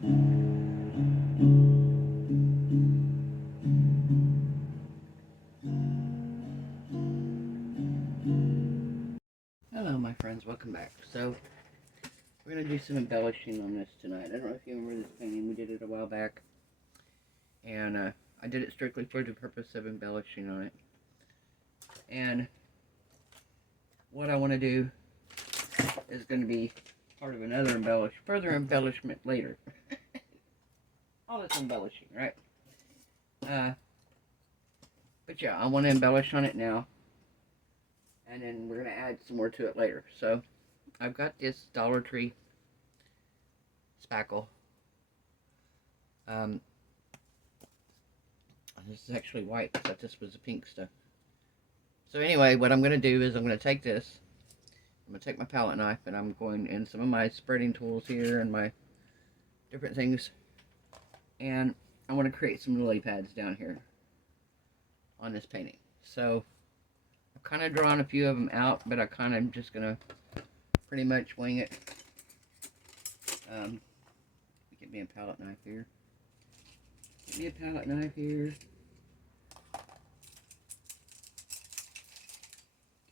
Hello my friends, welcome back. So, we're going to do some embellishing on this tonight. I don't know if you remember this painting, we did it a while back. And I did it strictly for the purpose of embellishing on it. And what I want to do is going to be part of another further embellishment later. All this embellishing, right? But yeah, I want to embellish on it now. And then we're going to add some more to it later. So, I've got this Dollar Tree spackle. This is actually white. I thought this was the pink stuff. So anyway, what I'm going to do is I'm going to take this. I'm going to take my palette knife and I'm going in some of my spreading tools here and my different things. And I want to create some lily pads down here on this painting. So I've kind of drawn a few of them out, but I kind of just going to pretty much wing it. Get me a palette knife here. Get me a palette knife here.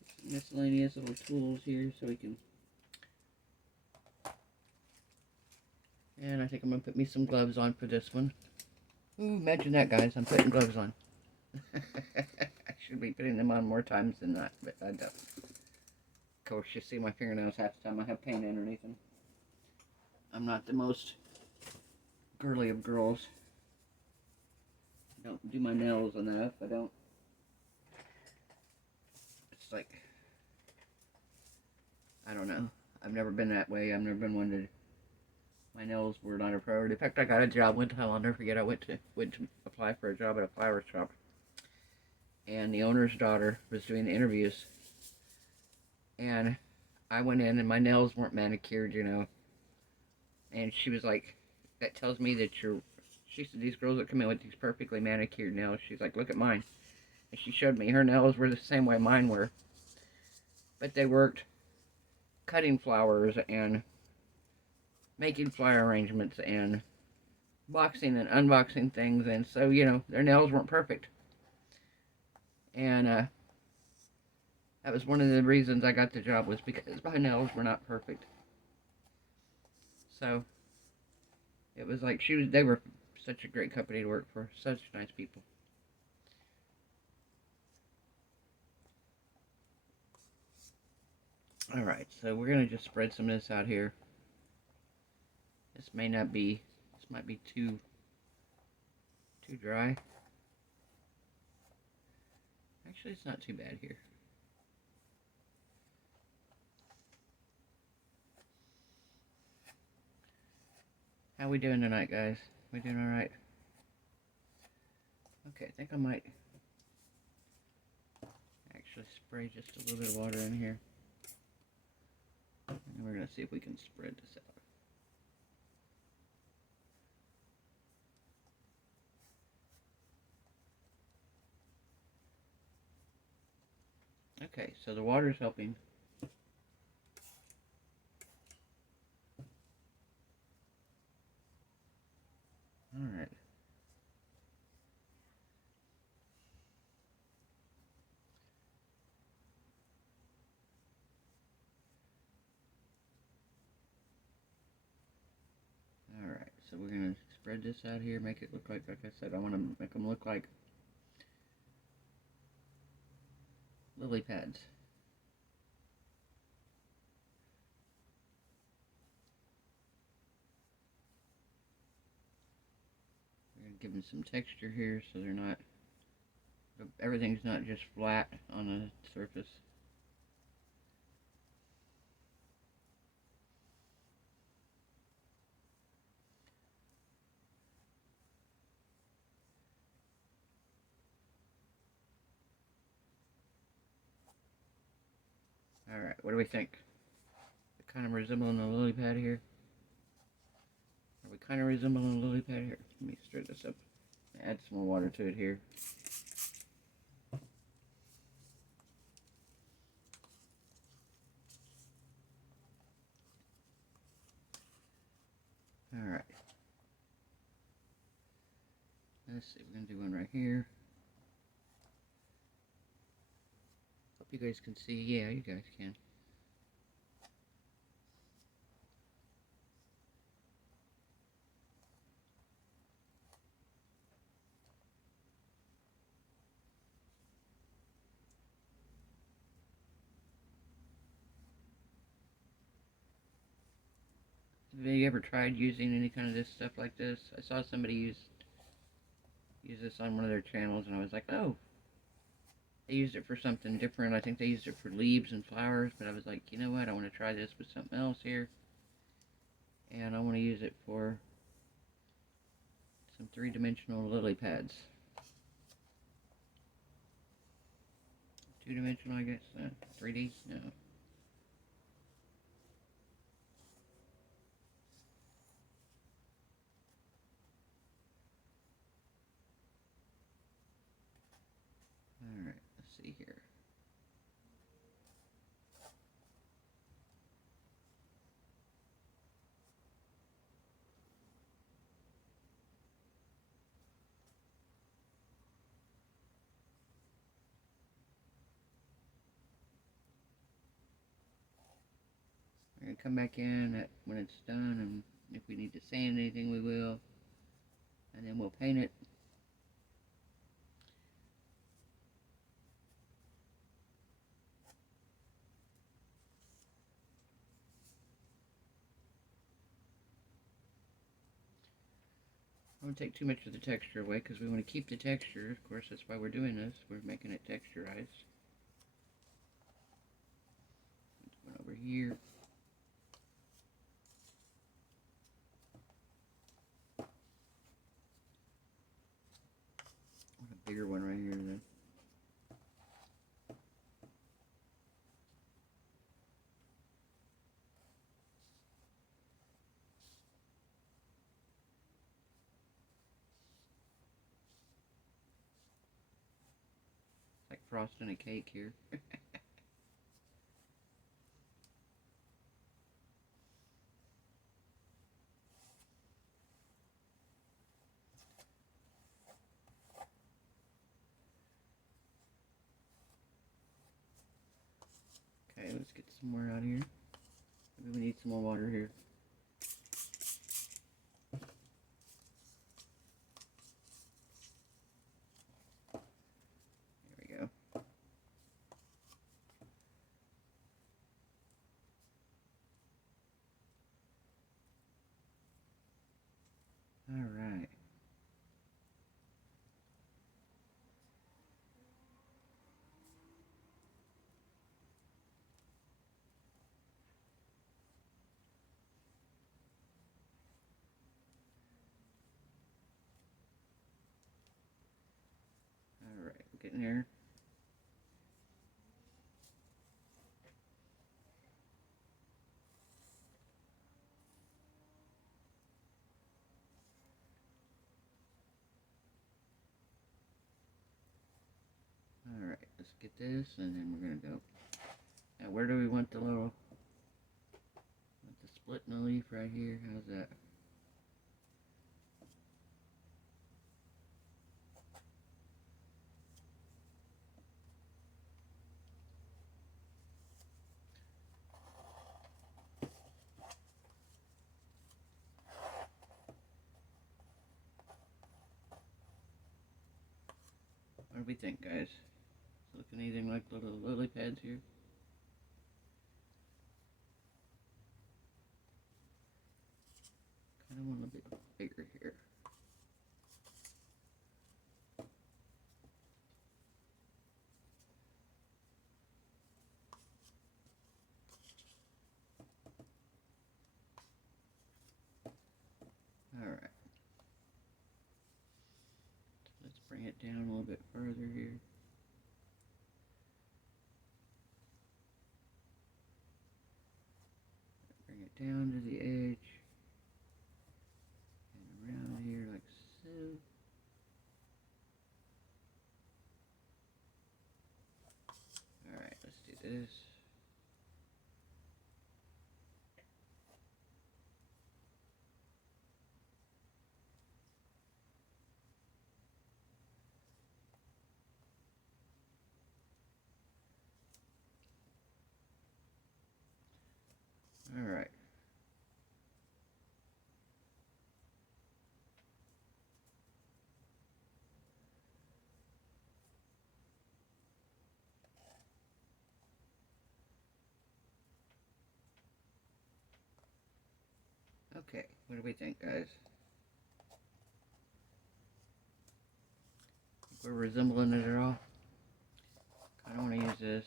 Get some miscellaneous little tools here so we can. And I think I'm going to put me some gloves on for this one. Ooh, imagine that, guys. I'm putting gloves on. I should be putting them on more times than that, but I don't. Of course, you see my fingernails half the time I have paint underneath them. I'm not the most girly of girls. I don't do my nails enough. I don't. It's like, I don't know. I've never been that way. I've never been one to. My nails were not a priority. In fact, I got a job one time. I'll never forget. I went to apply for a job at a flower shop, and the owner's daughter was doing the interviews, and I went in and my nails weren't manicured, you know. And she was like, "That tells me that you're." She said, "These girls that come in with these perfectly manicured nails." She's like, "Look at mine," and she showed me her nails were the same way mine were, but they worked cutting flowers and making flower arrangements and boxing and unboxing things, and so, you know, their nails weren't perfect. And that was one of the reasons I got the job, was because my nails were not perfect. So it was like they were such a great company to work for, such nice people. Alright, so we're going to just spread some of this out here. This might be too dry. Actually, it's not too bad here. How we doing tonight, guys? We doing alright? Okay, I think I might actually spray just a little bit of water in here. And we're going to see if we can spread this out. Okay, so the water's helping. Alright. Alright, so we're going to spread this out here, make it look like I said, I want to make them look like lily pads. We're going to give them some texture here so they're not, everything's not just flat on the surface. Alright, what do we think? Kind of resembling a lily pad here. Are we kind of resembling a lily pad here? Let me stir this up. Add some more water to it here. Alright. Let's see, we're gonna do one right here. Hope you guys can see. Yeah, you guys can. Have you ever tried using any kind of this stuff like this? I saw somebody use this on one of their channels, and I was like, oh, they used it for something different. I think they used it for leaves and flowers, but I was like, you know what? I want to try this with something else here, and I want to use it for some three-dimensional lily pads. Two-dimensional, I guess. 3D? No. Alright, let's see here. We're going to come back in when it's done, and if we need to sand anything, we will. And then we'll paint it. I don't take too much of the texture away because we want to keep the texture. Of course, that's why we're doing this. We're making it texturized. One over here. A bigger one right here then. Like frosting a cake here. Okay, let's get some more out here. Maybe we need some more water here. There we go. Alright. Alright, we're getting there. Alright, let's get this, and then we're gonna go. Now, where do we want the little, the split in the leaf right here? How's that? What do we think, guys? Looking anything like little lily pads here? Kind of want a bit bigger here. Alright. Let's bring it down a little bit further here. Bring it down to the edge. And around here like so. Alright, let's do this. Okay, what do we think, guys? Think we're resembling it at all? I don't want to use this.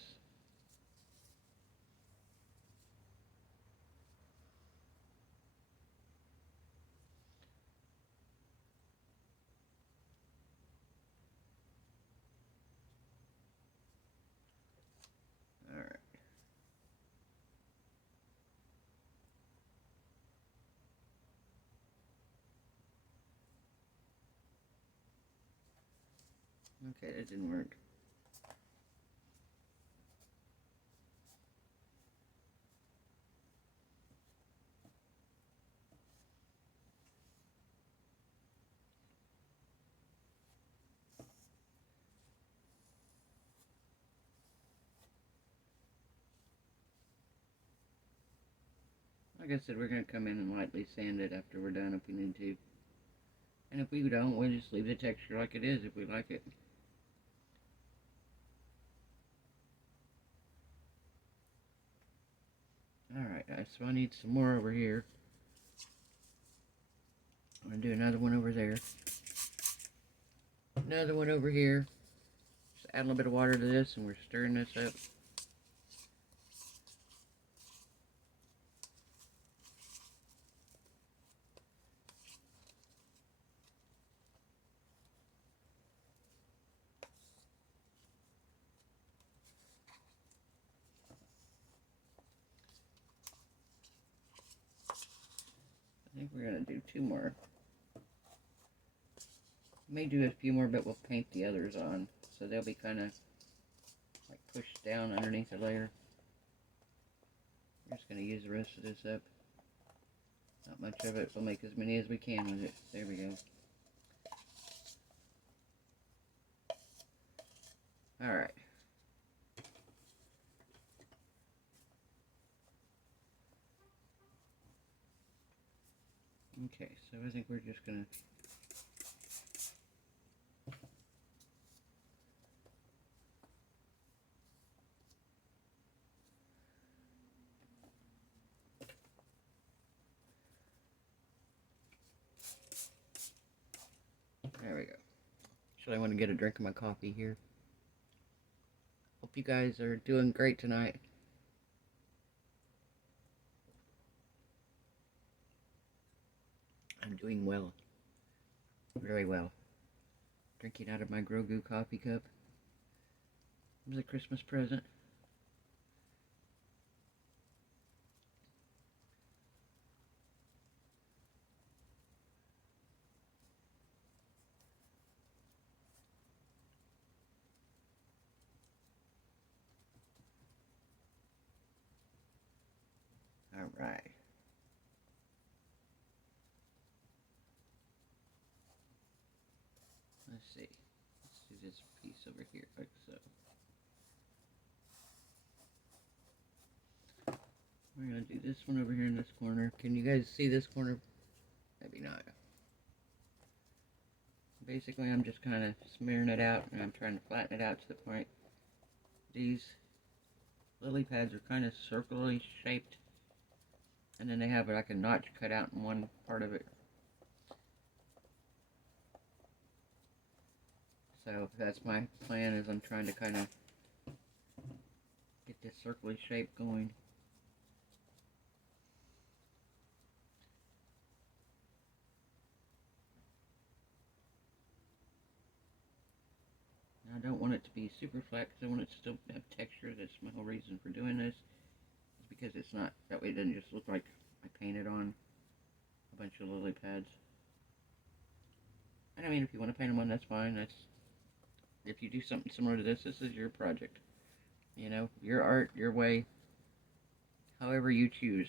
Alright. Okay, that didn't work. Like I said, we're going to come in and lightly sand it after we're done if we need to. And if we don't, we'll just leave the texture like it is if we like it. Alright guys, so I need some more over here. I'm going to do another one over there. Another one over here. Just add a little bit of water to this and we're stirring this up. I think we're going to do 2 more. May do a few more, but we'll paint the others on. So they'll be kind of like pushed down underneath the layer. We're just going to use the rest of this up. Not much of it. We'll make as many as we can with it. There we go. Alright. Okay, so I think we're just going to there we go. Actually, I want to get a drink of my coffee here. Hope you guys are doing great tonight. I'm doing well. Very well. Drinking out of my Grogu coffee cup. It was a Christmas present. Alright. Let's see. Let's do this piece over here, like so. We're going to do this one over here in this corner. Can you guys see this corner? Maybe not. Basically, I'm just kind of smearing it out, and I'm trying to flatten it out to the point. These lily pads are kind of circularly shaped, and then they have like a notch cut out in one part of it. So that's my plan, is I'm trying to kind of get this circular shape going. Now, I don't want it to be super flat because I want it to still have texture. That's my whole reason for doing this. Is because it's not, that way it doesn't just look like I painted on a bunch of lily pads. And I mean, if you want to paint them on, that's fine. That's, if you do something similar to this, this is your project. You know, your art, your way, however you choose.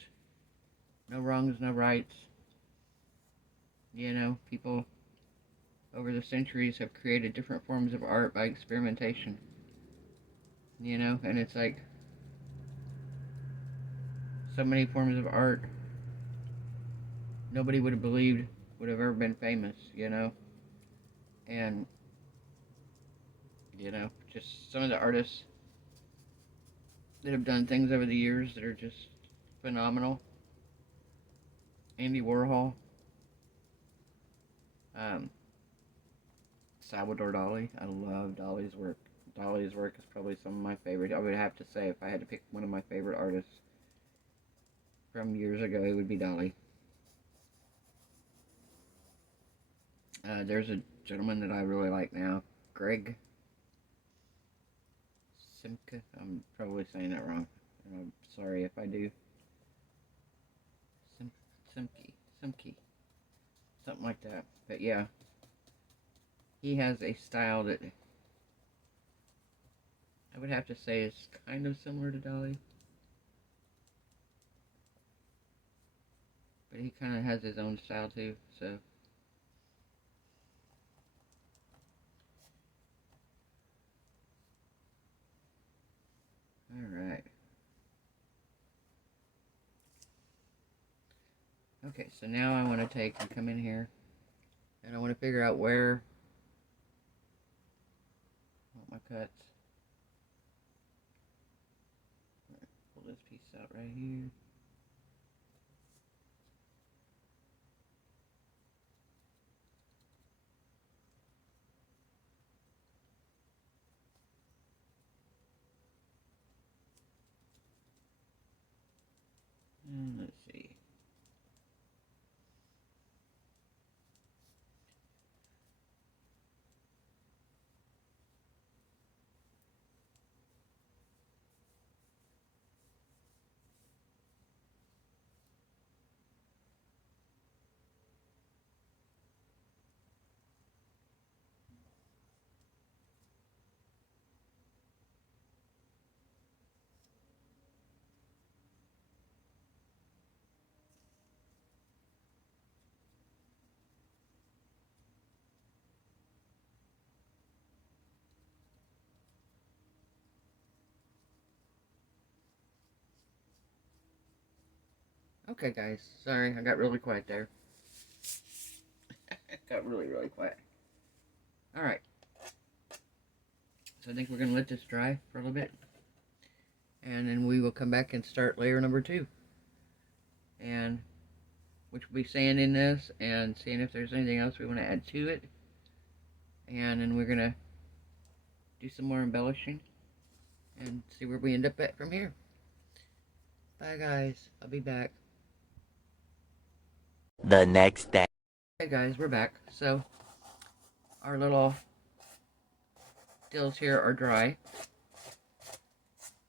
No wrongs, no rights. You know, people over the centuries have created different forms of art by experimentation. You know, and it's like so many forms of art nobody would have believed would have ever been famous, you know. And, you know, just some of the artists that have done things over the years that are just phenomenal. Andy Warhol, Salvador Dali. I love Dali's work. Dali's work is probably some of my favorite. I would have to say, if I had to pick one of my favorite artists from years ago, it would be Dali. There's a gentleman that I really like now, Greg Simke. I'm probably saying that wrong. I'm sorry if I do. Simke, something like that. But yeah, he has a style that I would have to say is kind of similar to Dali, but he kind of has his own style too. So. Alright. Okay, so now I want to take and come in here, and I want to figure out where I want my cuts. Pull this piece out right here. And let's see. Okay, guys. Sorry, I got really quiet there. Got really, really quiet. Alright. So I think we're going to let this dry for a little bit. And then we will come back and start layer number 2. And which will be sanding this and seeing if there's anything else we want to add to it. And then we're going to do some more embellishing and see where we end up at from here. Bye, guys. I'll be back. The next day. Hey guys, we're back. So our little deals here are dry.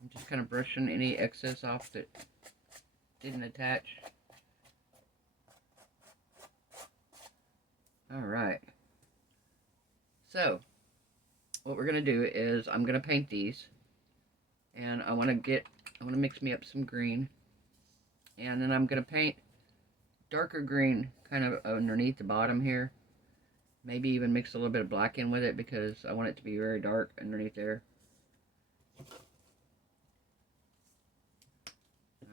I'm just kind of brushing any excess off that didn't attach. Alright. So what we're gonna do is I'm gonna paint these, and I wanna mix me up some green, and then I'm gonna paint darker green kind of underneath the bottom here. Maybe even mix a little bit of black in with it because I want it to be very dark underneath there.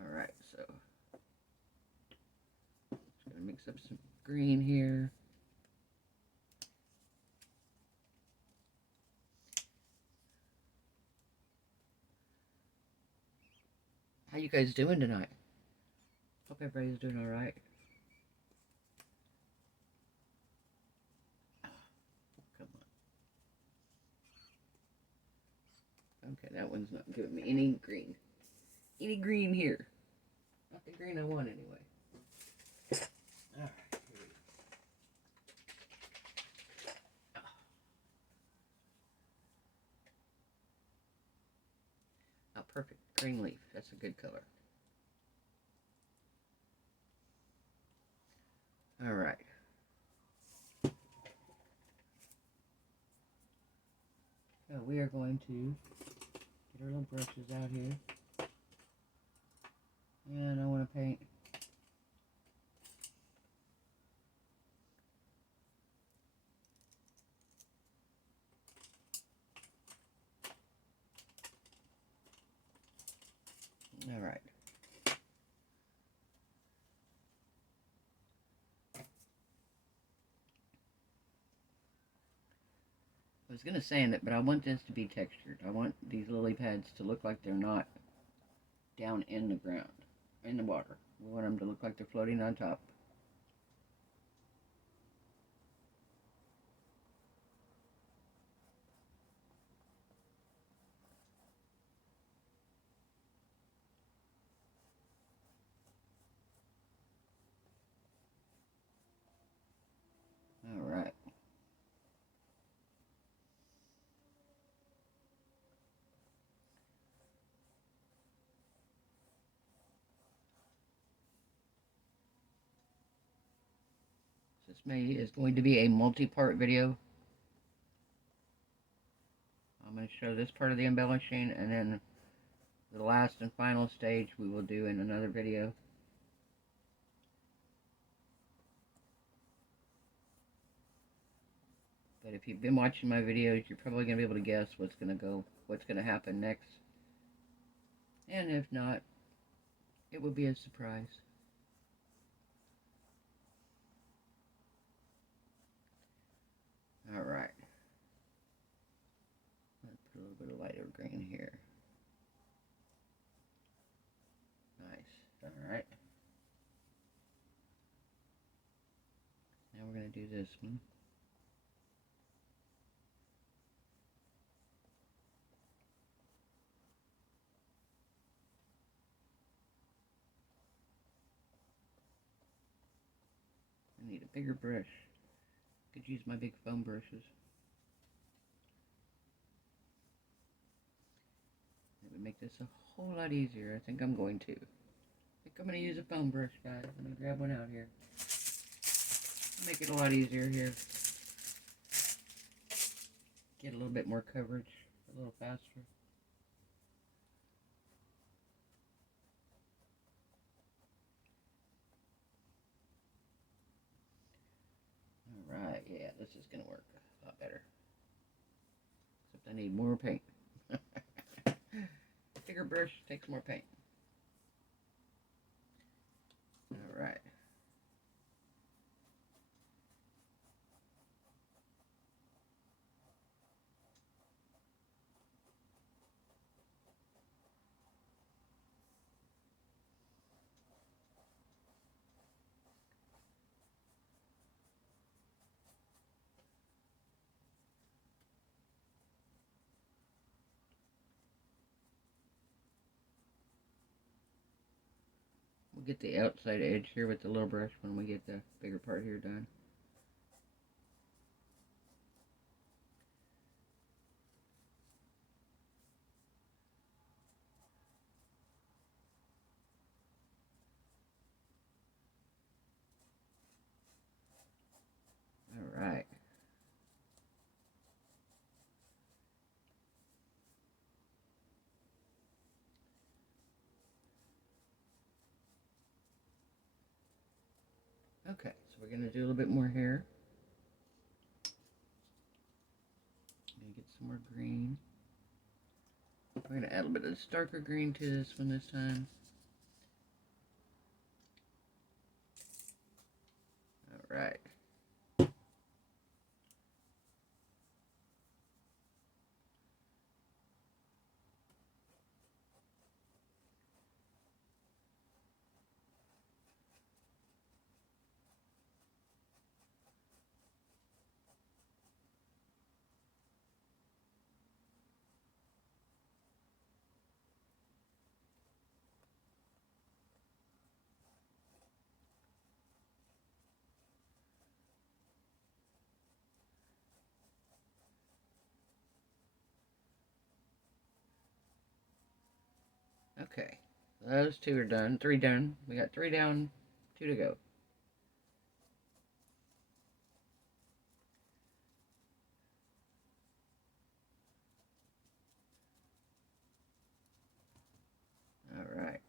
Alright, so just gonna mix up some green here. How you guys doing tonight? Hope everybody's doing alright. Okay, that one's not giving me any green. Any green here. Not the green I want anyway. Alright, here we go. Oh, perfect. Green leaf. That's a good color. Alright. So we are going to get our little brushes out here. And I want to paint alright. I was going to sand it, but I want this to be textured. I want these lily pads to look like they're not down in the ground, in the water. We want them to look like they're floating on top. is going to be a multi-part video. I'm going to show this part of the embellishing, and then the last and final stage we will do in another video. But if you've been watching my videos, you're probably going to be able to guess what's going to happen next. And if not, it will be a surprise. Alright. Let's put a little bit of lighter green here. Nice. Alright. Now we're going to do this one. I need a bigger brush. Could use my big foam brushes. It would make this a whole lot easier. I think I'm going to. I think I'm going to use a foam brush, guys. I'm going to grab one out here. Make it a lot easier here. Get a little bit more coverage, a little faster. Alright, yeah, this is going to work a lot better. Except I need more paint. Bigger brush takes more paint. Alright. We'll get the outside edge here with the little brush when we get the bigger part here done. Alright. Okay, so we're going to do a little bit more here. I'm going to get some more green. We're going to add a little bit of darker green to this one this time. Alright. Okay, those two are done. 3 done. We got 3 down, 2 to go. Alright.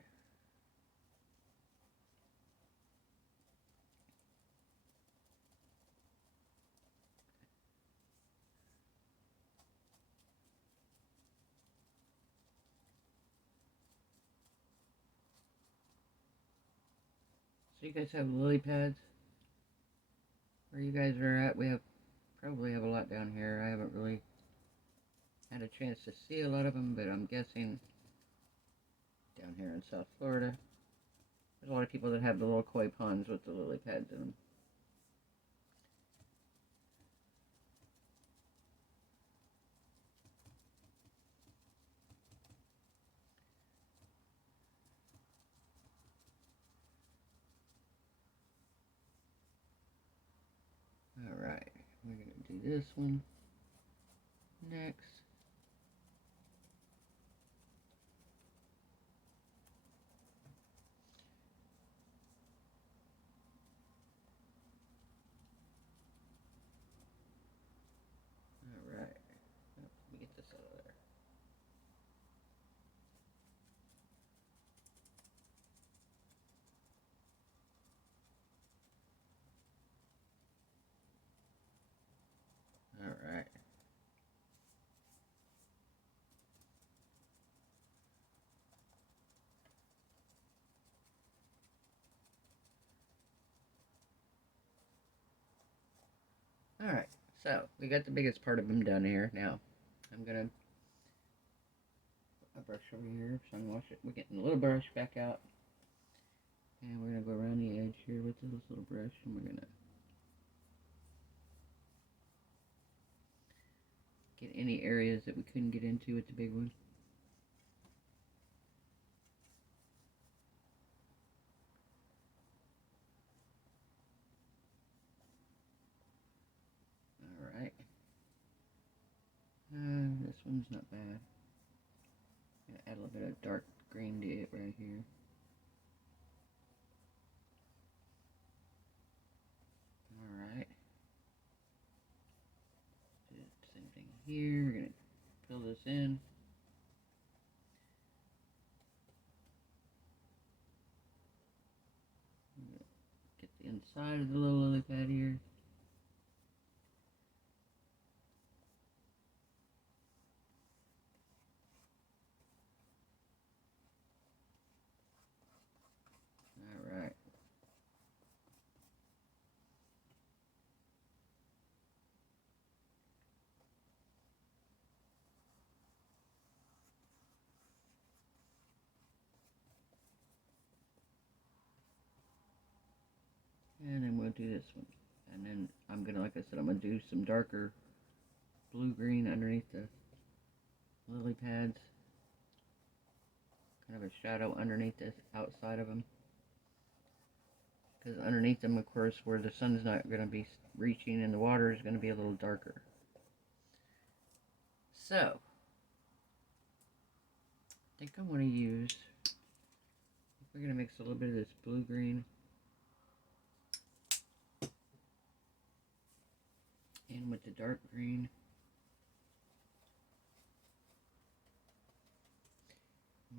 So you guys have lily pads? Where you guys are at, we probably have a lot down here. I haven't really had a chance to see a lot of them, but I'm guessing down here in South Florida, there's a lot of people that have the little koi ponds with the lily pads in them. Alright, we're going to do this one next. Alright, so we got the biggest part of them done here. Now, I'm gonna put my brush over here so I can wash it. We're getting a little brush back out. And we're gonna go around the edge here with this little brush, and we're gonna get any areas that we couldn't get into with the big one. Alright. This one's not bad. I'm gonna add a little bit of dark green to it right here. Alright. Do the same thing here. We're gonna fill this in. Get the inside of the little lily pad here. Alright. And then we'll do this one. And then I'm gonna, like I said, I'm gonna do some darker blue-green underneath the lily pads. Kind of a shadow underneath this outside of them. Because underneath them, of course, where the sun's not going to be reaching and the water is going to be a little darker. So, I think I want to use, we're going to mix a little bit of this blue-green in with the dark green.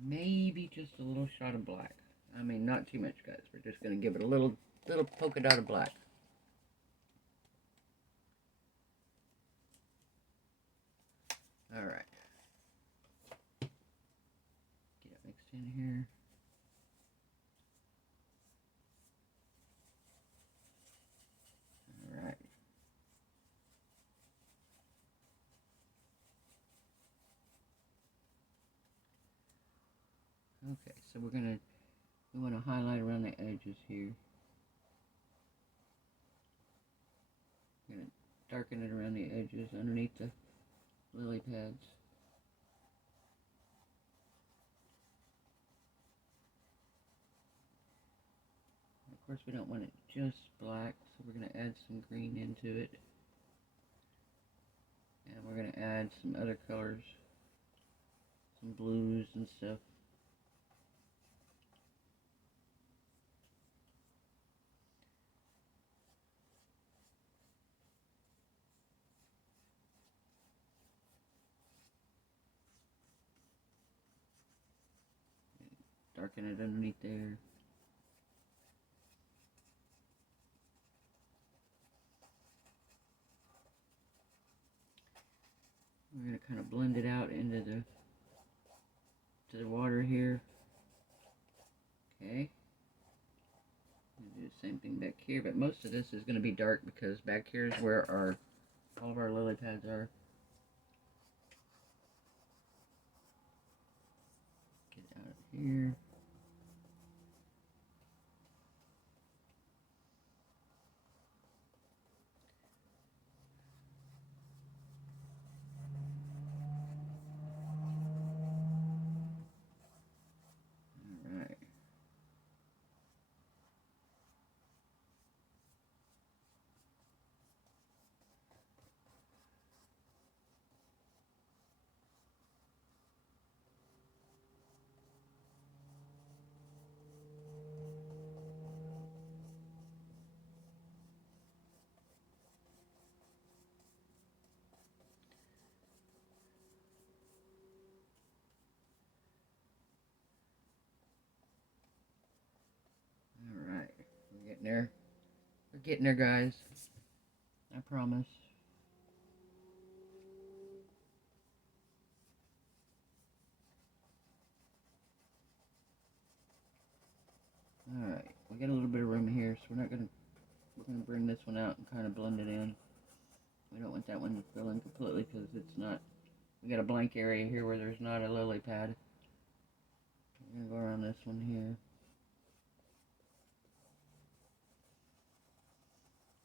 Maybe just a little shot of black. I mean, not too much, guys. We're just going to give it a little polka dot of black. Alright. Get it mixed in here. Alright. Okay, so we want to highlight around the edges here. We're going to darken it around the edges underneath the lily pads. Of course, we don't want it just black, so we're going to add some green into it. And we're going to add some other colors, some blues and stuff. Darken it underneath there. We're going to kind of blend it out into the water here. Okay. Do the same thing back here, but most of this is going to be dark because back here is where all of our lily pads are. Get out of here. There. We're getting there, guys. I promise. Alright, we got a little bit of room here, so we're gonna bring this one out and kind of blend it in. We don't want that one to fill in completely because it's not, we got a blank area here where there's not a lily pad. I'm going to go around this one here.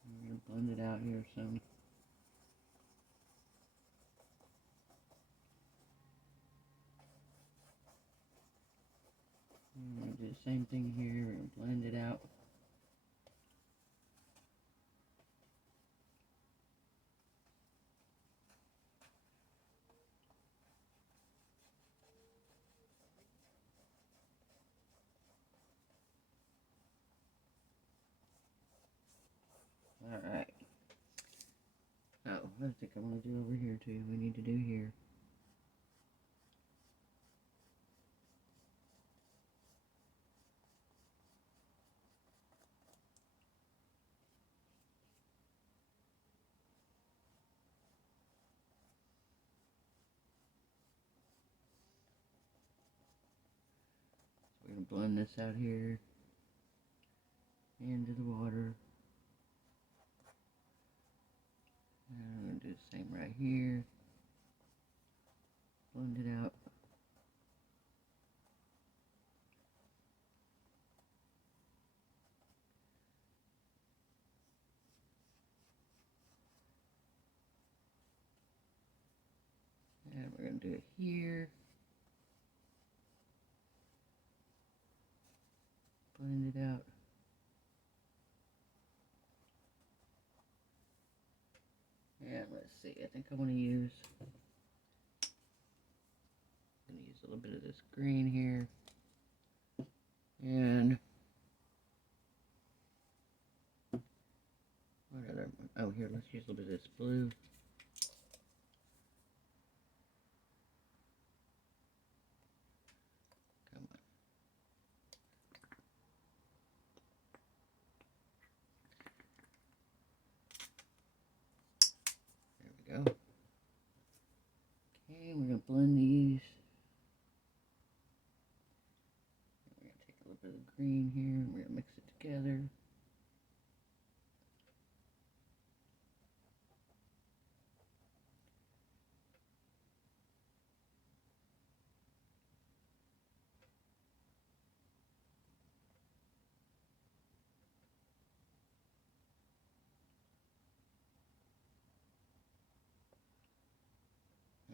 I'm going to blend it out here some. I'm going to do the same thing here and blend it out. Alright. Oh, I think I want to do over here too. We need to do here. We're going to blend this out here into the water. And I'm going to do the same right here. Blend it out. And we're going to do it here. Blend it out. And let's see, I think I want to use, a little bit of this green here. And what other, oh here, let's use a little bit of this blue. Come on. There we go. Okay, we're going to blend these. We're going to take a little bit of green here and we're going to mix it together.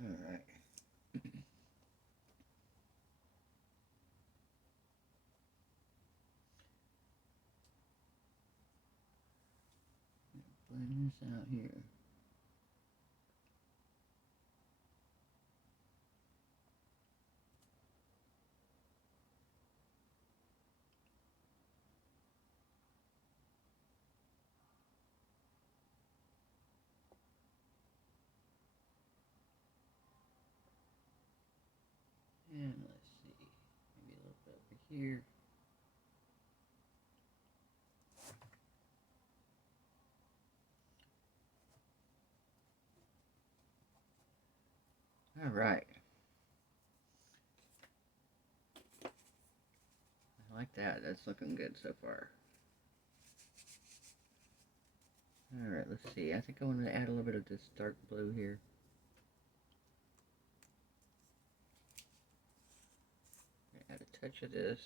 Alright. Blend this out here. And let's see, maybe a little bit over here. All right. I like that. That's looking good so far. All right, let's see. I think I want to add a little bit of this dark blue here. Add a touch of this.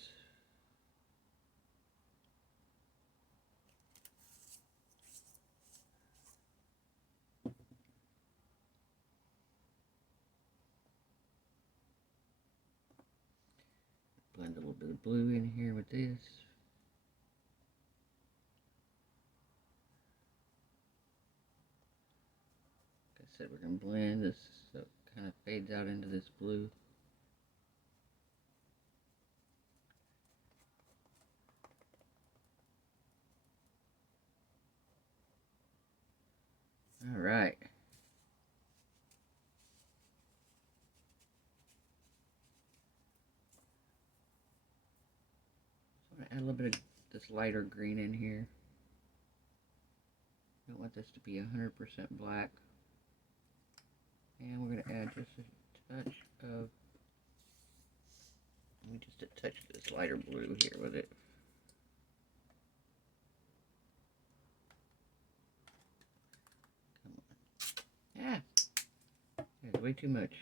Blend a little bit of blue in here with this. Like I said, we're going to blend this so it kind of fades out into this blue. All right. So I'm going to add a little bit of this lighter green in here. Don't want this to be 100% black. And we're going to add just a touch of, just a touch of this lighter blue here with it. Come on. way too much.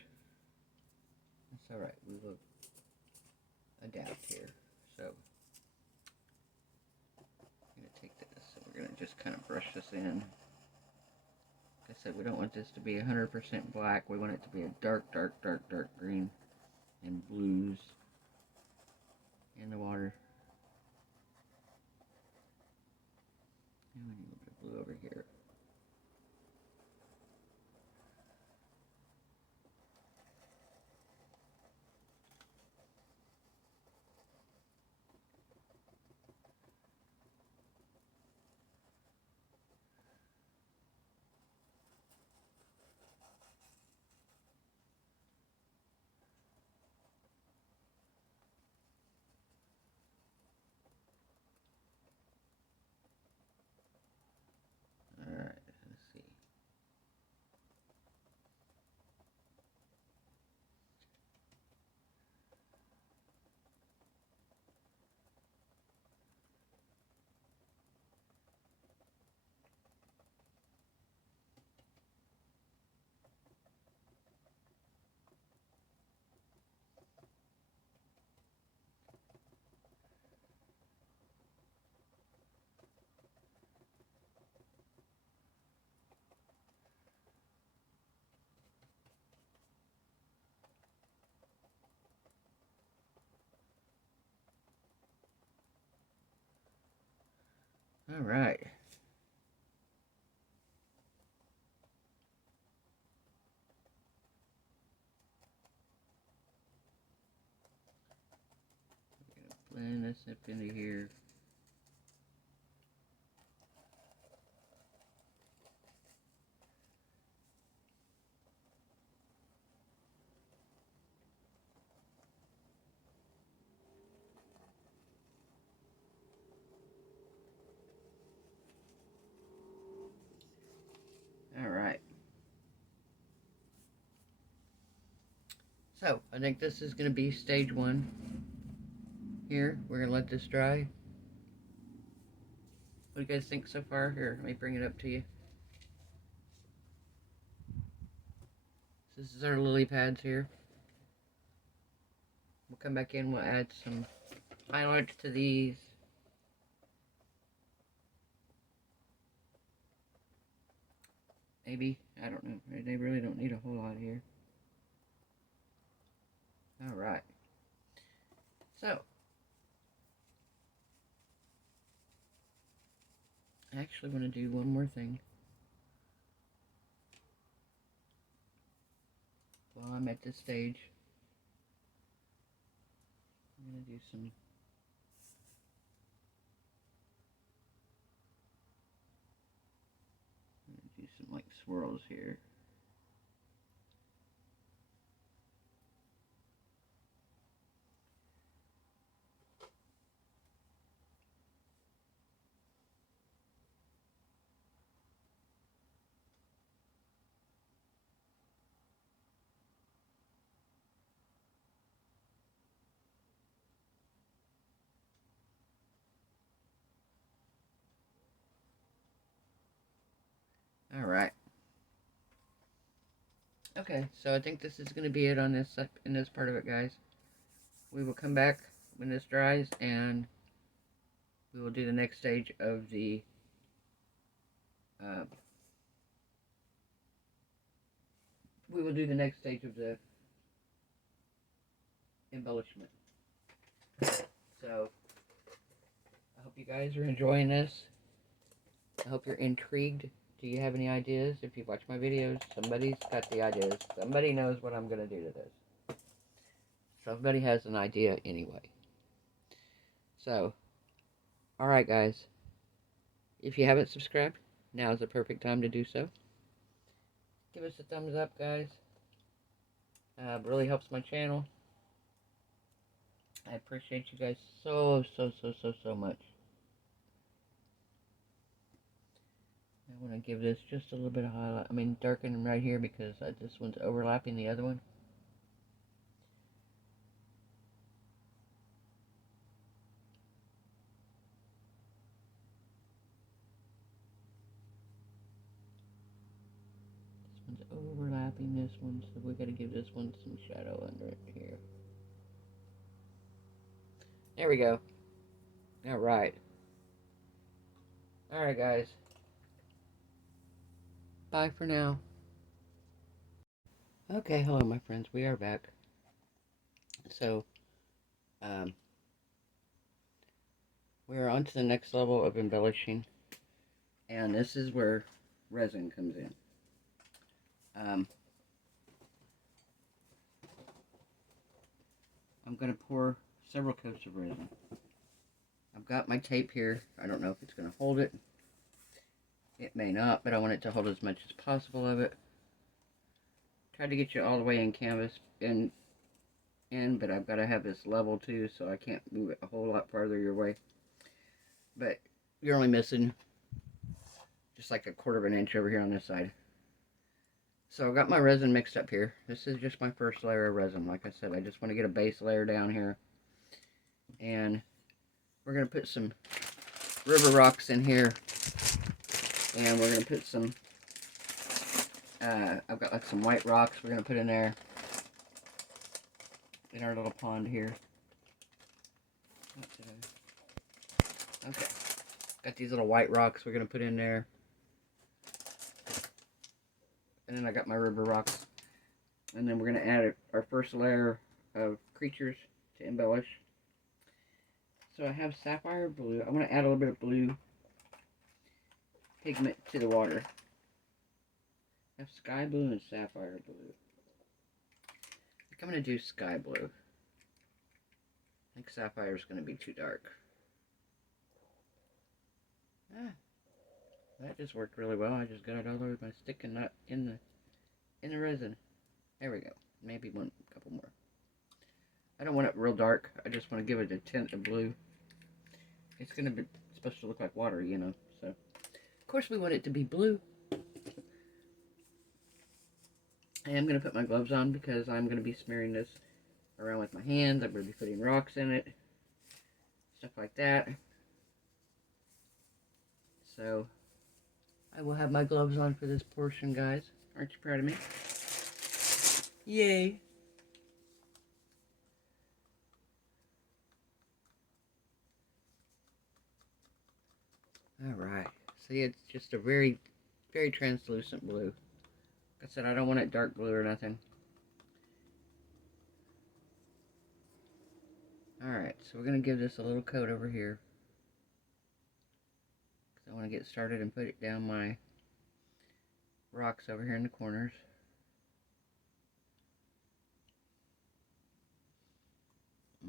That's alright, we will adapt here. So, I'm going to take this, and we're going to just kind of brush this in. Like I said, we don't want this to be 100% black. We want it to be a dark, dark, dark, dark green and blues in the water. And we need a little bit of blue over here. Alright, let's see. Alright. Blend this up into here. Alright. So, I think this is going to be stage 1. Here, we're going to let this dry. What do you guys think so far? Here, let me bring it up to you. This is our lily pads here. We'll come back in, we'll add some highlights to these. Maybe, I don't know. They really don't need a whole lot here. Alright. So, I actually want to do one more thing. While I'm at this stage, I'm going to do some like swirls here. Alright. Okay, so I think this is going to be it on this in this part of it, guys. We will come back when this dries, and we will do the next stage of the embellishment. So, I hope you guys are enjoying this. I hope you're intrigued. Do you have any ideas? If you watch my videos, somebody's got the ideas. Somebody knows what I'm going to do to this. Somebody has an idea anyway. So, alright guys. If you haven't subscribed, now is the perfect time to do so. Give us a thumbs up, guys. It really helps my channel. I appreciate you guys so much. I want to give this just a little bit of highlight. I mean, darken right here because this one's overlapping the other one. This one's overlapping. overlapping this one, so we gotta give this one some shadow under it here. There we go. Alright. Alright, guys. Bye for now. Okay, hello my friends, we are back. So, we're on to the next level of embellishing, and this is where resin comes in. I'm going to pour several coats of resin. I've got my tape here. I don't know if it's going to hold it. It may not, but I want it to hold as much as possible of it. Try to get you all the way in canvas, but I've got to have this level too, so I can't move it a whole lot farther your way. But you're only missing just like 1/4 inch over here on this side. So I've got my resin mixed up here. This is just my first layer of resin. Like I said, I just want to get a base layer down here. And we're going to put some river rocks in here. And we're going to put some, I've got like some white rocks we're going to put in there. In our little pond here. Okay. Got these little white rocks we're going to put in there. And then I got my river rocks. And then we're going to add our first layer of creatures to embellish. So I have sapphire blue. I want to add a little bit of blue pigment to the water. I have sky blue and sapphire blue. I think I'm going to do sky blue. I think sapphire is going to be too dark. That just worked really well. I just got it all over my stick and not in the resin. There we go. Maybe a couple more. I don't want it real dark. I just want to give it a tint of blue. It's going to be supposed to look like water, you know. So, of course, we want it to be blue. I am going to put my gloves on because I'm going to be smearing this around with my hands. I'm going to be putting rocks in it. Stuff like that. So, I will have my gloves on for this portion, guys. Aren't you proud of me? Yay! Alright. See, it's just a very, very translucent blue. Like I said, I don't want it dark blue or nothing. Alright, so we're going to give this a little coat over here. Because I want to get started and put it down my rocks over here in the corners.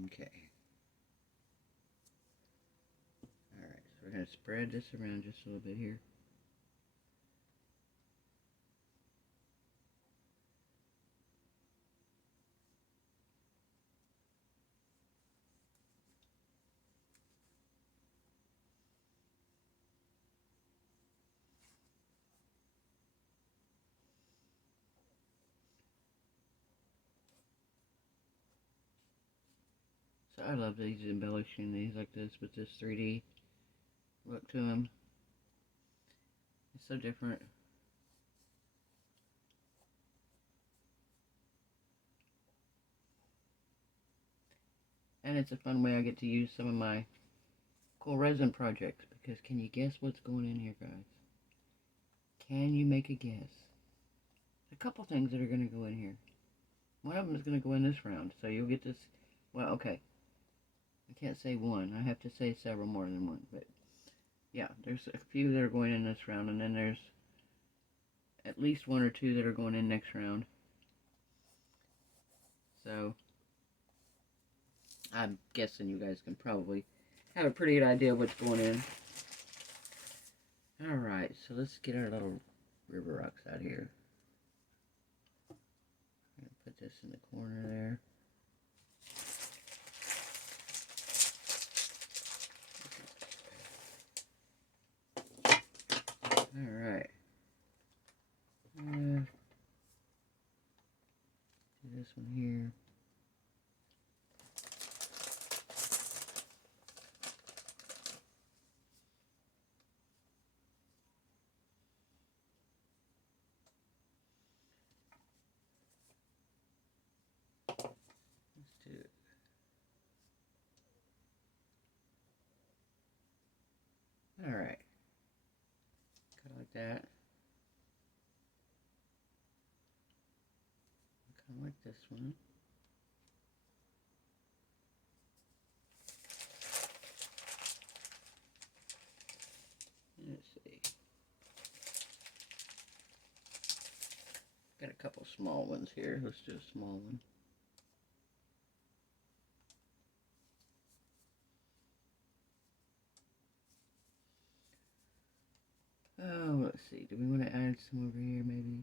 Okay. Alright, so we're going to spread this around just a little bit here. So I love these embellishing these like this with this 3D look to them. It's so different. And it's a fun way I get to use some of my cool resin projects, because can you guess what's going in here, guys? Can you make a guess? A couple things that are going to go in here. One of them is going to go in this round, so you'll get this. Well, okay. I can't say one. I have to say several more than one. But yeah, there's a few that are going in this round, and then there's at least 1 or 2 that are going in next round. So I'm guessing you guys can probably have a pretty good idea of what's going in. Alright, so let's get our little river rocks out here. I'm going to put this in the corner there. Alright. Do this one here. that. Kind of like this one. Let's see. Got a couple small ones here. Let's do a small one. Oh, let's see. Do we want to add some over here, maybe?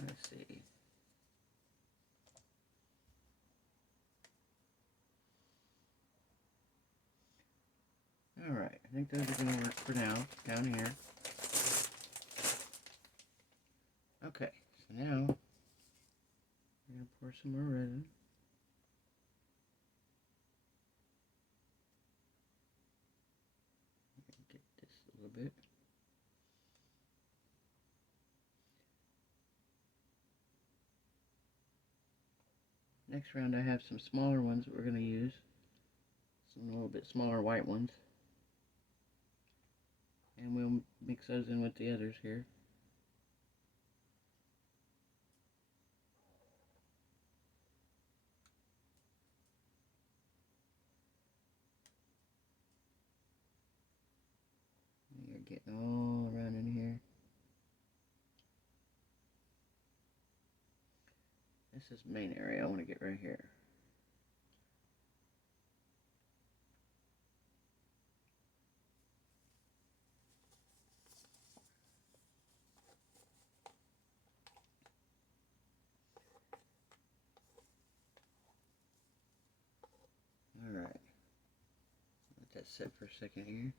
Let's see. Alright, I think those are going to work for now, down here. Okay, so now, we're going to pour some more resin. Get this a little bit. Next round I have some smaller ones that we're going to use. Some a little bit smaller white ones. And we'll mix those in with the others here. You're getting all around in here. This is the main area I want to get right here. Alright. Let that sit for a second here.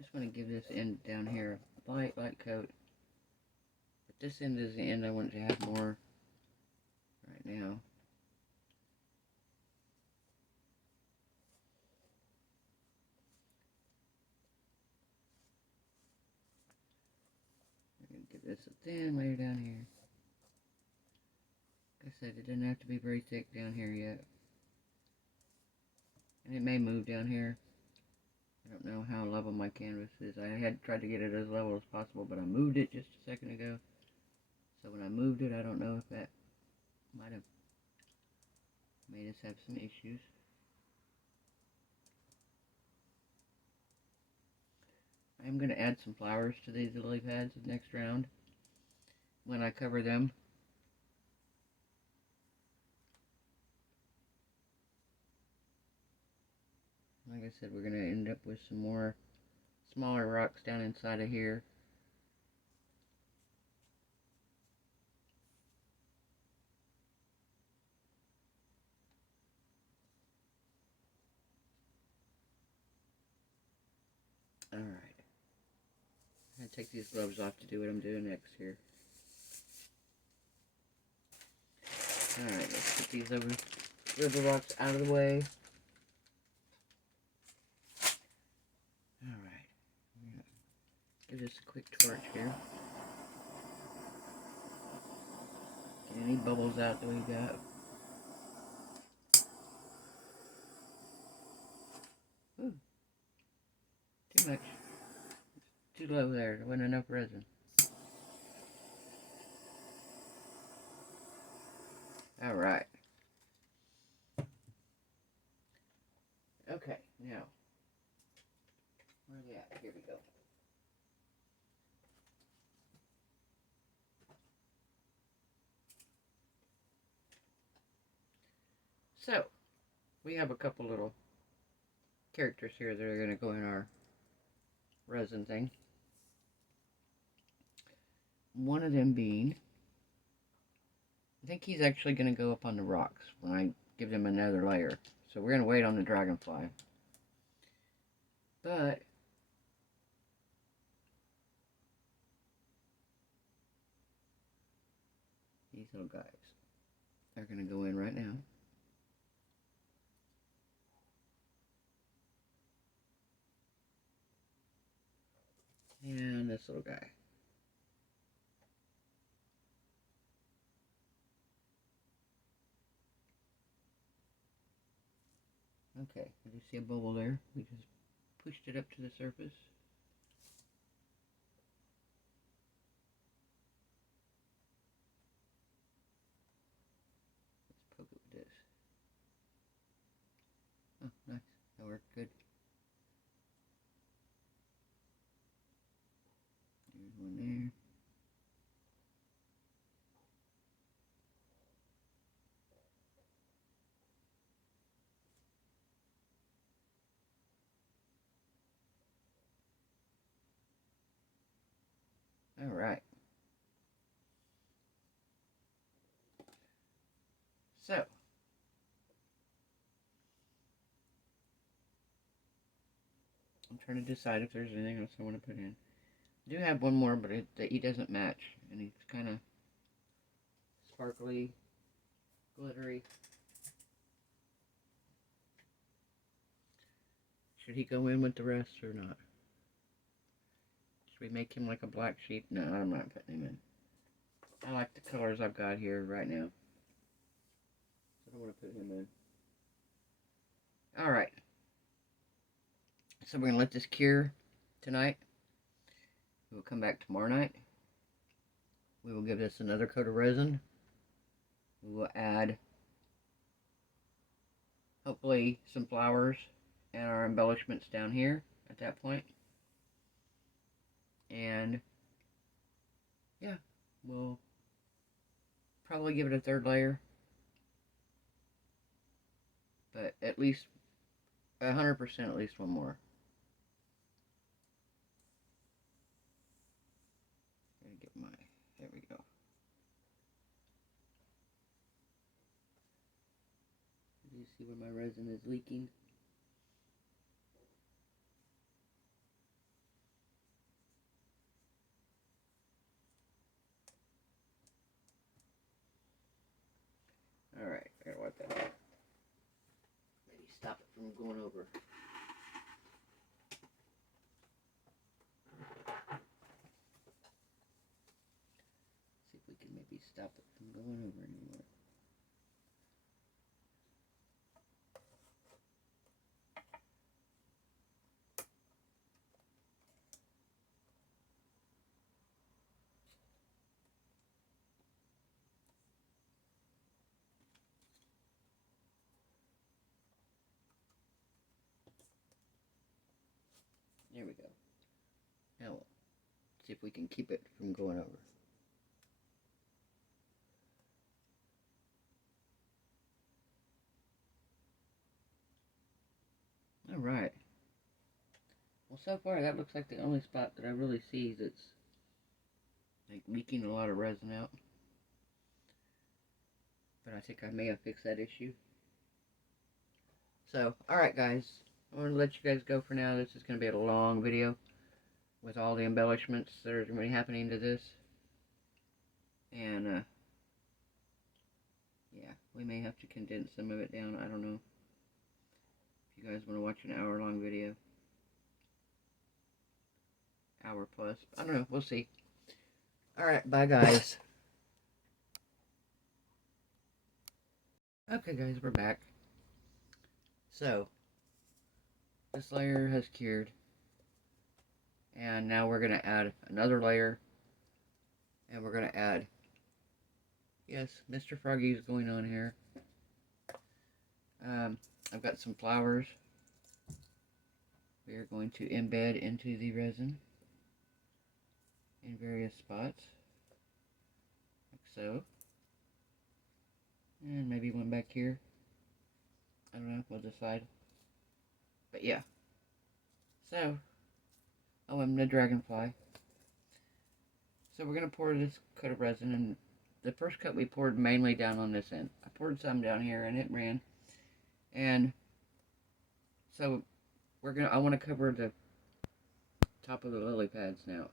Just want to give this end down here a light coat. But this end is the end I want to have more right now. I'm going to give this a thin layer down here. Like I said, it doesn't have to be very thick down here yet. And it may move down here. I don't know how level my canvas is. I had tried to get it as level as possible, but I moved it just a second ago. So when I moved it, I don't know if that might have made us have some issues. I'm going to add some flowers to these lily pads next round when I cover them. Like I said, we're going to end up with some more smaller rocks down inside of here. Alright. I'm going to take these gloves off to do what I'm doing next here. Alright, let's get these river rocks out of the way. Alright. Give this a quick torch here. Get any bubbles out that we got. Ooh. Too much. Too low there. There wasn't enough resin. Alright. Okay, now. Where are they at? Here we go. So, we have a couple little characters here that are going to go in our resin thing. One of them being I think he's actually going to go up on the rocks when I give him another layer. So we're going to wait on the dragonfly. But these little guys are going to go in right now. And this little guy. Okay, did you see a bubble there? We just pushed it up to the surface. Let's poke it with this. Oh, nice. That worked good. There's one there. Alright. So, I'm trying to decide if there's anything else I want to put in. I do have one more, but he doesn't match. And he's kind of sparkly, glittery. Should he go in with the rest or not? Should we make him like a black sheep? No, I'm not putting him in. I like the colors I've got here right now. So I don't want to put him in. Alright. So we're going to let this cure tonight. We will come back tomorrow night. We will give this another coat of resin. We will add, hopefully, some flowers and our embellishments down here at that point. And, yeah, we'll probably give it a third layer. But at least, 100% at least one more. There we go. Do you see where my resin is leaking? Alright, I gotta wipe that out. Maybe stop it from going over. See if we can maybe stop it from going over anymore. There we go. Now we'll see if we can keep it from going over. Alright. Well, so far that looks like the only spot that I really see that's like leaking a lot of resin out. But I think I may have fixed that issue. So, alright guys. I'm going to let you guys go for now. This is going to be a long video with all the embellishments that are going to be happening to this. And, yeah, we may have to condense some of it down. I don't know. If you guys want to watch an hour-long video. Hour plus. I don't know. We'll see. Alright, bye guys. Okay guys, we're back. So, this layer has cured. And now we're going to add another layer. And we're going to add, yes, Mr. Froggy is going on here. I've got some flowers. We are going to embed into the resin in various spots, like so. And maybe one back here. I don't know, we'll decide. But yeah. So, oh, I'm the dragonfly. So we're going to pour this coat of resin the first coat we poured mainly down on this end. I poured some down here and it ran. And so I want to cover the top of the lily pads now.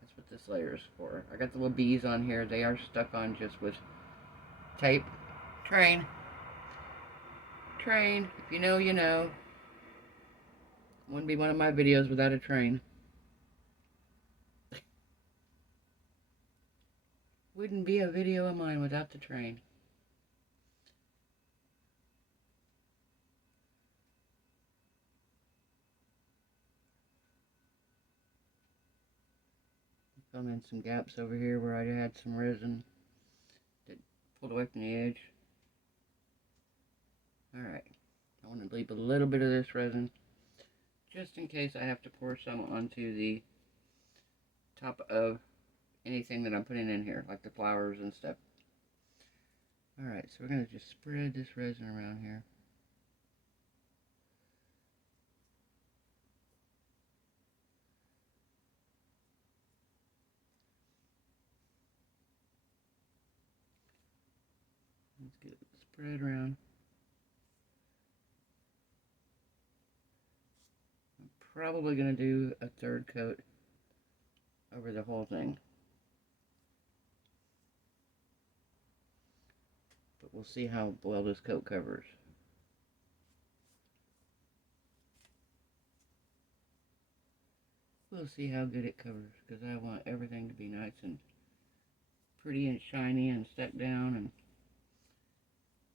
That's what this layer is for. I got the little bees on here. They are stuck on just with tape. Train. Train. If you know, you know. Wouldn't be one of my videos without a train. Wouldn't be a video of mine without the train. Filling in some gaps over here where I had some resin that pulled away from the edge. Alright, I want to leave a little bit of this resin just in case I have to pour some onto the top of anything that I'm putting in here, like the flowers and stuff. Alright, so we're going to just spread this resin around here. Let's get it spread around. I'm probably going to do a third coat over the whole thing. But we'll see how well this coat covers. We'll see how good it covers, because I want everything to be nice and pretty and shiny and stuck down and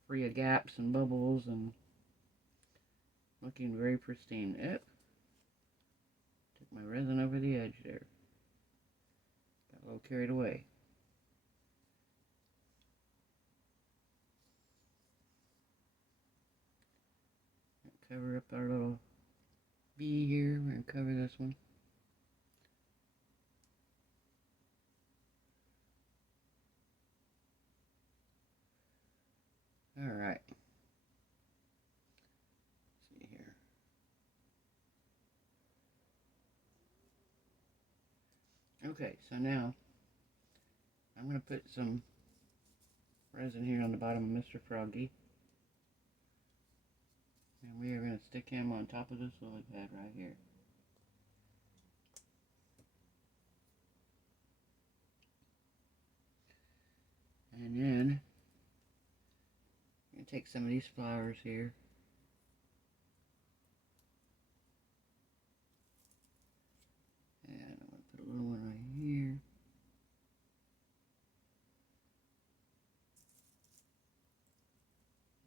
free of gaps and bubbles and looking very pristine. Yep. Took my resin over the edge there. Got a little carried away. Cover up our little bee here. We're going to cover this one. Alright. See here. Okay, so now I'm going to put some resin here on the bottom of Mr. Froggy. And we are going to stick him on top of this lily pad right here. And then I'm going to take some of these flowers here. And I'm going to put a little one right here.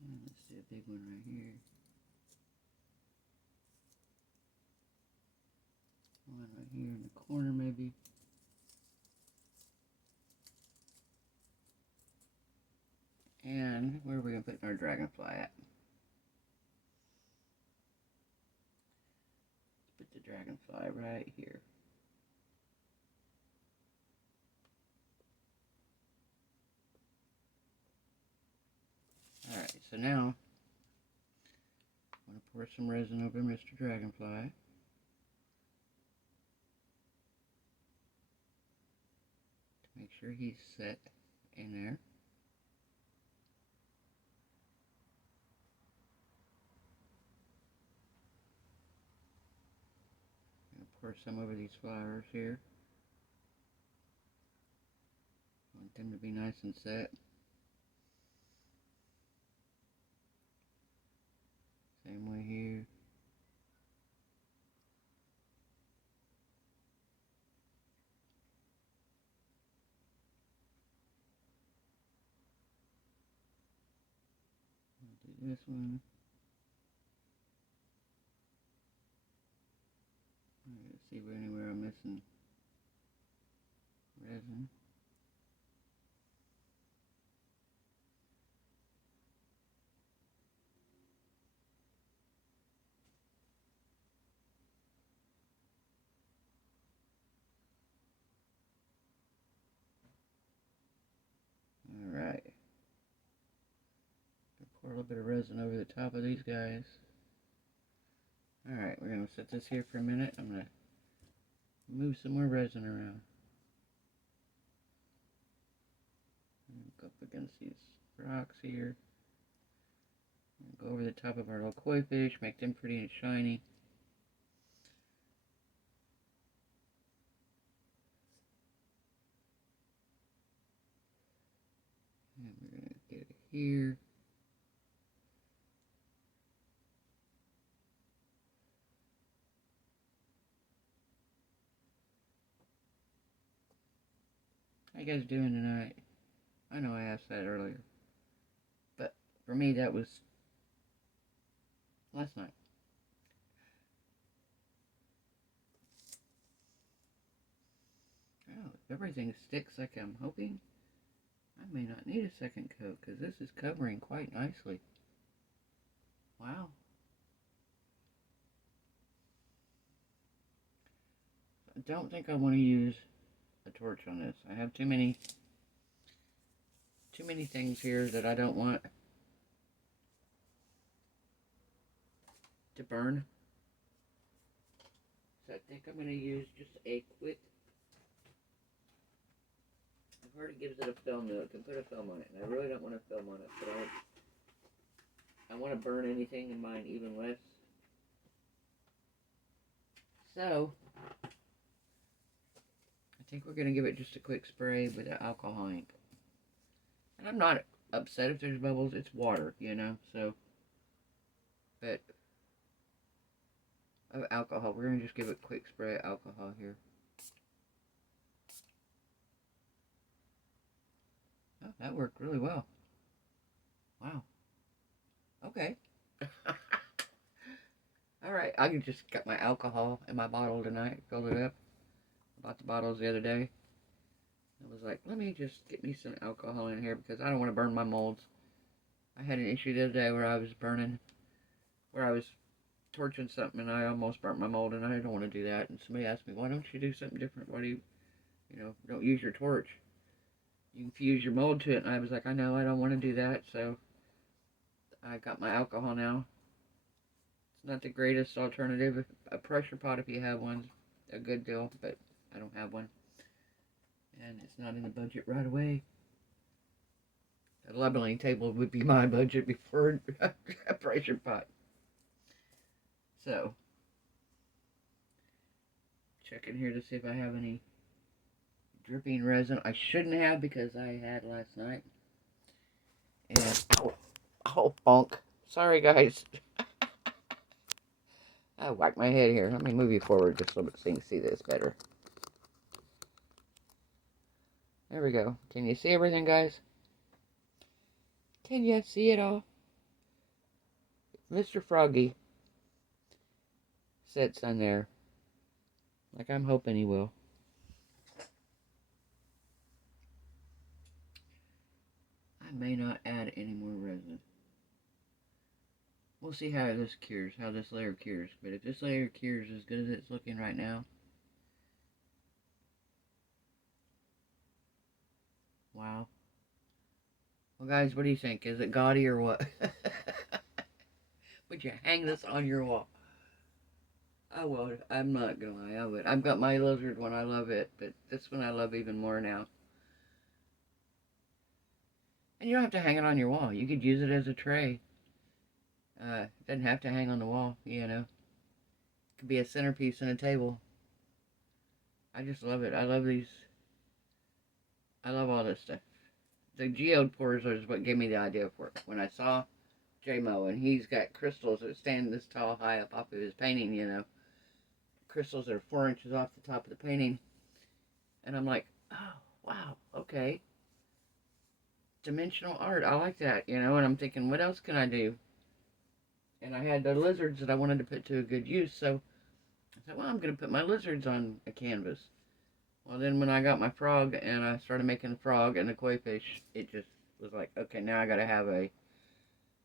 And let's do a big one right here. One right here in the corner maybe. And where are we going to put our dragonfly at? Let's put the dragonfly right here. Alright, so now I'm going to pour some resin over Mr. Dragonfly. To make sure he's set in there. Pour some over these flowers here. Want them to be nice and set. Same way here. I'll do this one. Let's see if anywhere I'm missing resin. Alright. Pour a little bit of resin over the top of these guys. Alright, we're going to set this here for a minute. I'm going to Move some more resin around. Go up against these rocks here. Go over the top of our little koi fish, make them pretty and shiny. And we're going to get it here. How you guys doing tonight? I know I asked that earlier, but for me that was last night. Oh, if everything sticks like I'm hoping, I may not need a second coat because this is covering quite nicely. Wow. I don't think I want to use a torch on this. I have too many things here that I don't want to burn. So I think I'm going to use just a quick, I've heard it gives it a film though. It can put a film on it, and I really don't want a film on it, but I want to burn anything in mine even less. So I think we're going to give it just a quick spray with the alcohol ink. And I'm not upset if there's bubbles. It's water, you know, so. But of alcohol, we're going to just give it a quick spray of alcohol here. Oh, that worked really well. Wow. Okay. Alright, I just got my alcohol in my bottle tonight, filled it up. I bought the bottles the other day. I was like, let me just get me some alcohol in here because I don't want to burn my molds. I had an issue the other day where I was torching something and I almost burnt my mold, and I don't want to do that. And somebody asked me, why don't you do something different? Why do you, don't use your torch? You can fuse your mold to it. And I was like, I know, I don't want to do that. So I got my alcohol now. It's not the greatest alternative. A pressure pot, if you have one, a good deal, but I don't have one. And it's not in the budget right away. A leveling table would be my budget before a pressure pot. So, checking here to see if I have any dripping resin. I shouldn't have because I had last night. And, oh, bonk. Sorry, guys. I whacked my head here. Let me move you forward just a little bit so you can see this better. There we go. Can you see everything, guys? Can you see it all? Mr. Froggy sits on there like I'm hoping he will. I may not add any more resin. We'll see how this cures, how this layer cures. But if this layer cures as good as it's looking right now, wow. Well, guys, what do you think? Is it gaudy or what? Would you hang this on your wall? I would. I'm not gonna lie, I would. I've got my lizard one, I love it, but this one I love even more now. And you don't have to hang it on your wall. You could use it as a tray. It doesn't have to hang on the wall, you know. It could be a centerpiece in a table. I just love it. I love these. I love all this stuff. The geode pours is what gave me the idea for it. When I saw J-Mo, and he's got crystals that stand this tall high up off of his painting, you know. Crystals that are 4 inches off the top of the painting. And I'm like, oh, wow, okay. Dimensional art, I like that, you know. And I'm thinking, what else can I do? And I had the lizards that I wanted to put to a good use, so I said, well, I'm going to put my lizards on a canvas. Well, then when I got my frog and I started making the frog and the koi fish, it just was like, okay, now I got to have a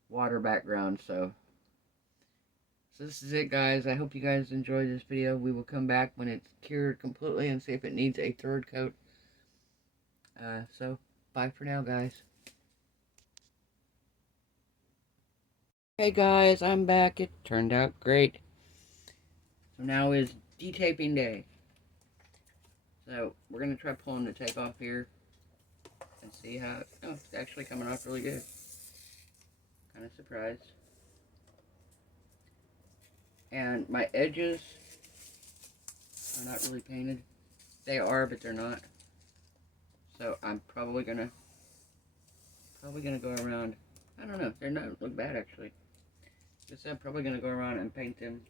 water background. So this is it, guys. I hope you guys enjoyed this video. We will come back when it's cured completely and see if it needs a third coat. So bye for now, guys. Hey guys, I'm back. It turned out great. So now is detaping day. So we're going to try pulling the tape off here and see how, oh, it's actually coming off really good. Kind of surprised. And my edges are not really painted. They are, but they're not. So I'm probably gonna go around. I don't know. They don't look bad actually. Guess I'm probably gonna go around and paint them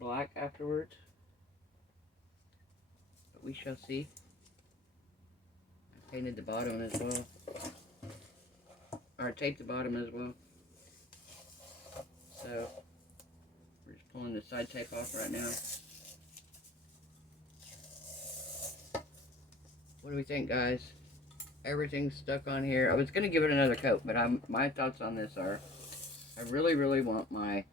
black afterwards. But we shall see. I painted the bottom as well, or taped the bottom as well. So we're just pulling the side tape off right now. What do we think, guys? Everything's stuck on here. I was going to give it another coat, but my thoughts on this are, I really, really want my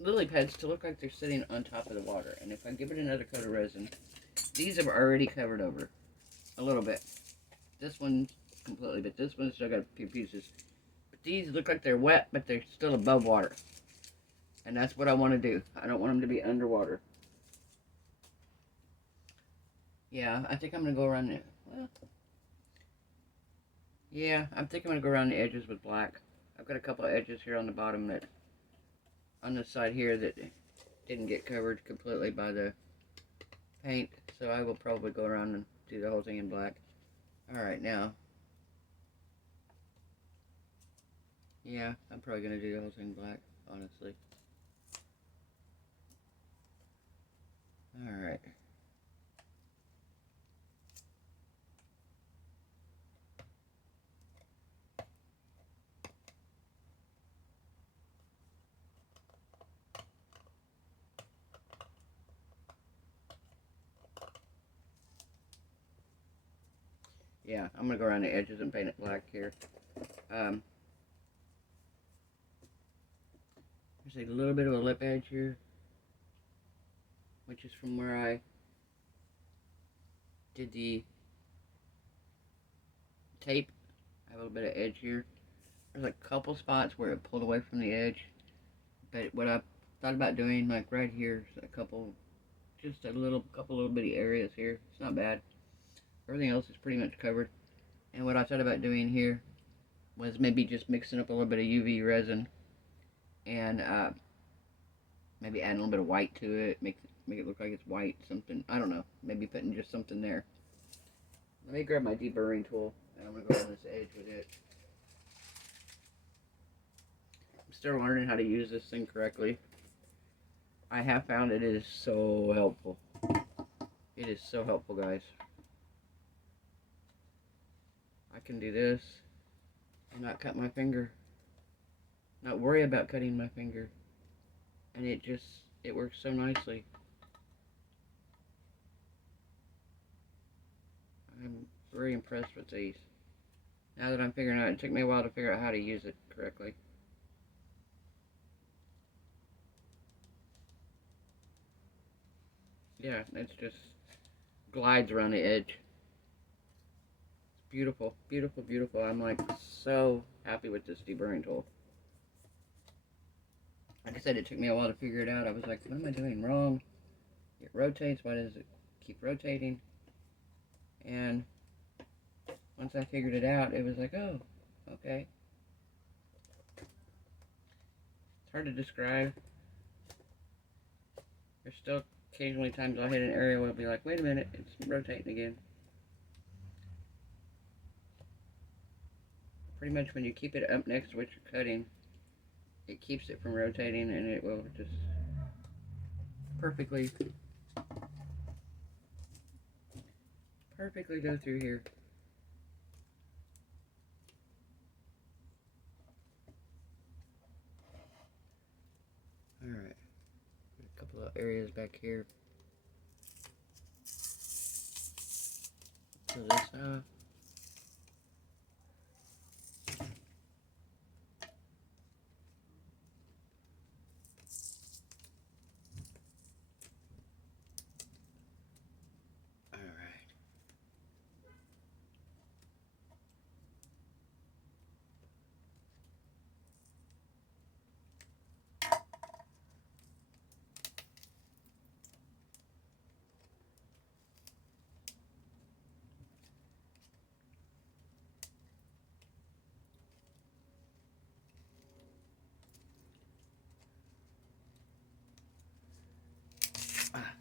lily pads to look like they're sitting on top of the water. And if I give it another coat of resin, these have already covered over a little bit. This one completely, but this one's still got a few pieces. But these look like they're wet, but they're still above water. And that's what I want to do. I don't want them to be underwater. Yeah, I think I'm going to go around it. Well, yeah, I think I'm going to go around the edges with black. I've got a couple of edges here on the bottom that, on the side here, that didn't get covered completely by the paint. So I will probably go around and do the whole thing in black. Alright, now. Yeah, I'm probably going to do the whole thing black, honestly. Alright. Yeah, I'm going to go around the edges and paint it black here. There's a little bit of a lip edge here, which is from where I did the tape. I have a little bit of edge here. There's a couple spots where it pulled away from the edge, but what I thought about doing, like right here, is a couple, just a couple little bitty areas here. It's not bad. Everything else is pretty much covered. And what I thought about doing here was maybe just mixing up a little bit of UV resin and maybe adding a little bit of white to it, make it look like it's white, something, I don't know, maybe putting just something there. Let me grab my deburring tool, and I'm going to go on this edge with it. I'm still learning how to use this thing correctly. I have found it is so helpful. It is so helpful, guys. I can do this and not cut my finger. Not worry about cutting my finger. And it works so nicely. I'm very impressed with these. Now that I'm figuring out, it took me a while to figure out how to use it correctly. Yeah, it just glides around the edge. It's beautiful, beautiful, beautiful. I'm like so happy with this deburring tool. Like I said, it took me a while to figure it out. I was like, what am I doing wrong? It rotates. Why does it keep rotating? And once I figured it out, it was like, oh, okay. It's hard to describe. There's still occasionally times I'll hit an area where I'll be like, wait a minute, it's rotating again. Pretty much when you keep it up next to what you're cutting, it keeps it from rotating, and it will just perfectly go through here. Alright, a couple of areas back here. So this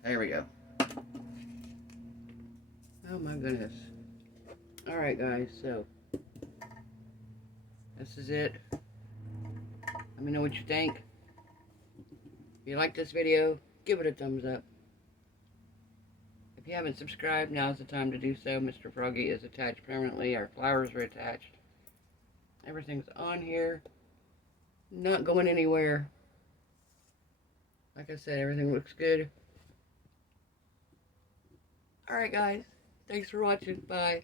There we go. Oh my goodness. Alright guys, so this is it. Let me know what you think. If you like this video, give it a thumbs up. If you haven't subscribed, now's the time to do so. Mr. Froggy is attached permanently. Our flowers are attached. Everything's on here. Not going anywhere. Like I said, everything looks good. Alright guys, thanks for watching. Bye.